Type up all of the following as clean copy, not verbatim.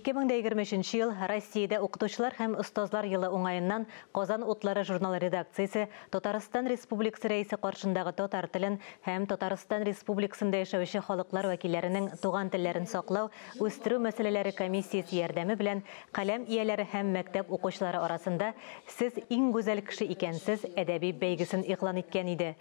2023 ел Россияда укытучылар һәм остазлар йылы уңайыннан Казан утлары журналы редакциясе Татарстан Республикасы рәисе каршындагы татар телен һәм Татарстан Республикасында яшәүче халыклар вәкилләренең туган телләрен саклау, үстерү мәсьәләләре комиссиясе ярдәме белән каләм ияләре һәм мәктәп укучылары арасында "Сез иң гүзәл кеше икәнсез" әдәби бәйгесен игълан иткән иде.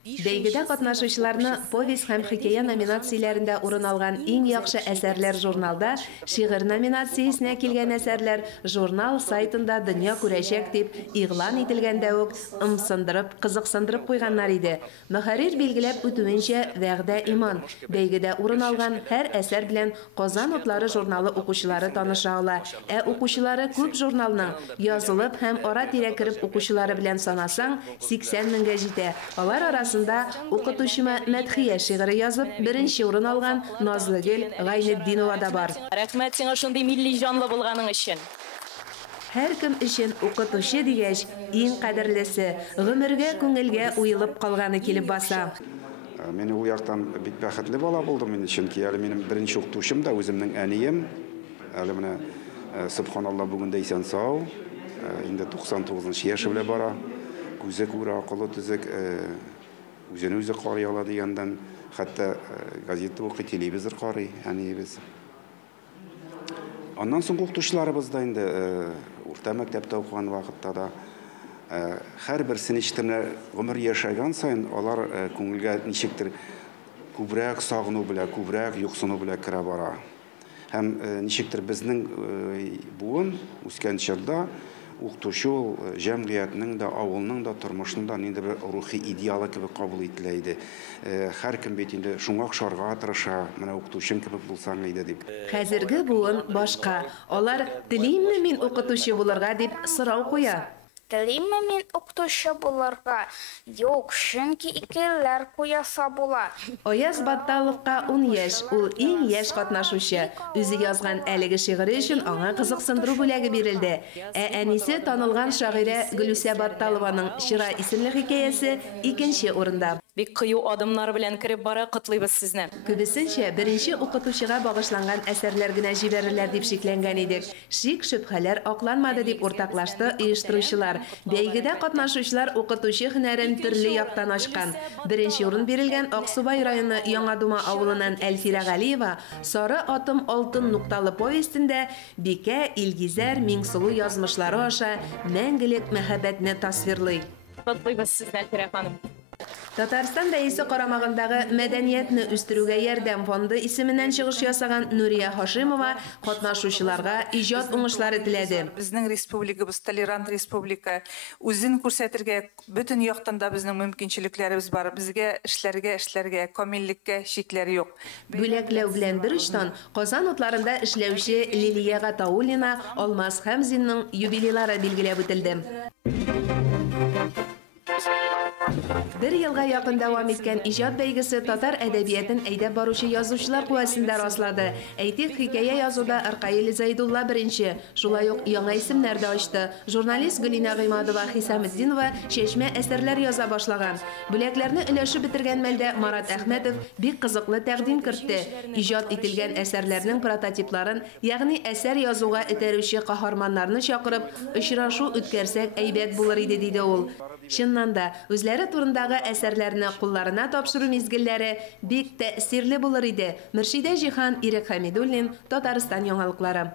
Бәйгедә катнашучыларны повесть һәм хикәя номинацияләрендә урын алган иң яхшы әсәрләр журналда, шигырь номинациясенә килгән әсәрләр журнал сайтында дөнья күрәчәк дип игълан ителгәндә үк ымсындырып, кызыксындырып куйганнар иде. Мөхәррир билгеләп үтүенчә, Вәгъдә Иман бәйгедә урын алган һәр әсәр белән Казан утлары журналы укучылары таныша ала. Укучылары күп журналның язылып һәм ара-тирә кереп укучылары белән санасаң 80 меңгә җитә. Алар арасында укытучыма мәдхия шигыре язып, беренче урын алган Назлыгөл Гайнетдинова да бар. Рәхмәт сиңа шундый милли җанлы булганың өчен. Һәр кем өчен укытучы дигәч, иң кадерлесе, гомергә күңелгә уелып калганы килеп баса. Мен ул яктан бик бәхетле бала булдым мин, чөнки әле минем беренче укытучым да үземнең әнием. Әле менә Субханалла бүген дә исән сау, инде 99 яше белән бара. Күзе күрә, акылы төзек, үзен-үзе карый ала дигәндән, хәтта газета укый, телевизор карый, әниебез. Аннан соң укытучыларыбыз да инде урта мәктәптә укыган вакытта да һәрбер синештенә гомер яшәгән сайын алар күңелгә ничектер күбрәк сагыну белән, күбрәк юксыну белән керә бара. Һәм ничектер безнең буын үскән чорда укытучы җәмгыятьнең дә, авылның да, тормышның да нинди бер рухи идеалы кебек кабул ителә иде. Һәр кем бит инде шуңа охшарга тырыша, менә укытучым кебек булсаң иде дип. Хәзерге буын башка. Алар телимме мин укытучы булырга дип сорау куя. Телимме мин укытучы булырга? Юк, чөнки икеләр куяса була. Аяз Батталовка 10 яшь, ул иң яшь катнашучы. Үзе язган әлеге шигыре өчен аңа кызыксындыру бүләге бирелде. Әнисе танылган шагыйрә Гөлүсә Батталованың "Шира" исемле хикәясе 2нче урында. Бик кыю адымнар белән кирип бара, котлыйбыз сезне. Күбесенчә беренче укытучыга багышланган әсәрләр генә җибәрерләр дип шикләнгән идек. Шик-шөбһәләр акланмады дип уртаклашты оештыручылар. Бәйгедә катнашучылар укытучы һөнәрен төрле яктан ачкан. Беренче урын бирелгән Аксубай районы Яңадума авылыннан Әлфирә Галиева "Сары атым алтын" нукталы повестендә Бикә, Илгизәр, Миңсылу язмышлары аша мәңгелек мәхәббәтне тасвирлый. Котлыйбыз сезне, Әлфирә ханым. Татарстан рәисе карамагындагы мәдәниятне үстерүгә ярдәм фонды исеменнән чыгыш ясаган Нурия Хашимова катнашучыларга иҗат уңышлары теләде. Безнең республикабыз толерант республика, үзен күрсәтергә бөтен яктан да безнең мөмкинчелекләребез бар. Безгә эшләргә, камиллеккә чикләр юк. Бүләкләү белән бер очтан Казан утларында эшләүче Лилия Гатауллина, Алмаз Хәмзинның юбилейлары билгеләп үтелде. Бер елга якын дәвам иткән иҗат бәйгесе татар әдәбиятын әйдәп баручы язучылар куәсендә раслады. Әйтик, хикәя язуда Аркаил Зайдулла беренче, шулай ук яңа исемнәр дә ачты. Журналист Гөлинә Гыймадова, Хисаметдинова чәчмә әсәрләр яза башлаган. Бүләкләрне өләшеп бетергән мәлдә Марат Әхмәтов бик кызыклы тәкъдим кертте. Иҗат ителгән әсәрләрнең прототипларын, ягъни әсәр язуга этәрүче каһарманнарны чакырып, очрашу үткәрсәк әйбәт булыр иде, диде ул. Чыннан да, үзләре турындагы әсәрләрне кулларына тапшыру мизгелләре бик тәэсирле булыр иде. Мөршидә Җиһан, Ирек Хәмидуллин, Татарстан яңалыклары.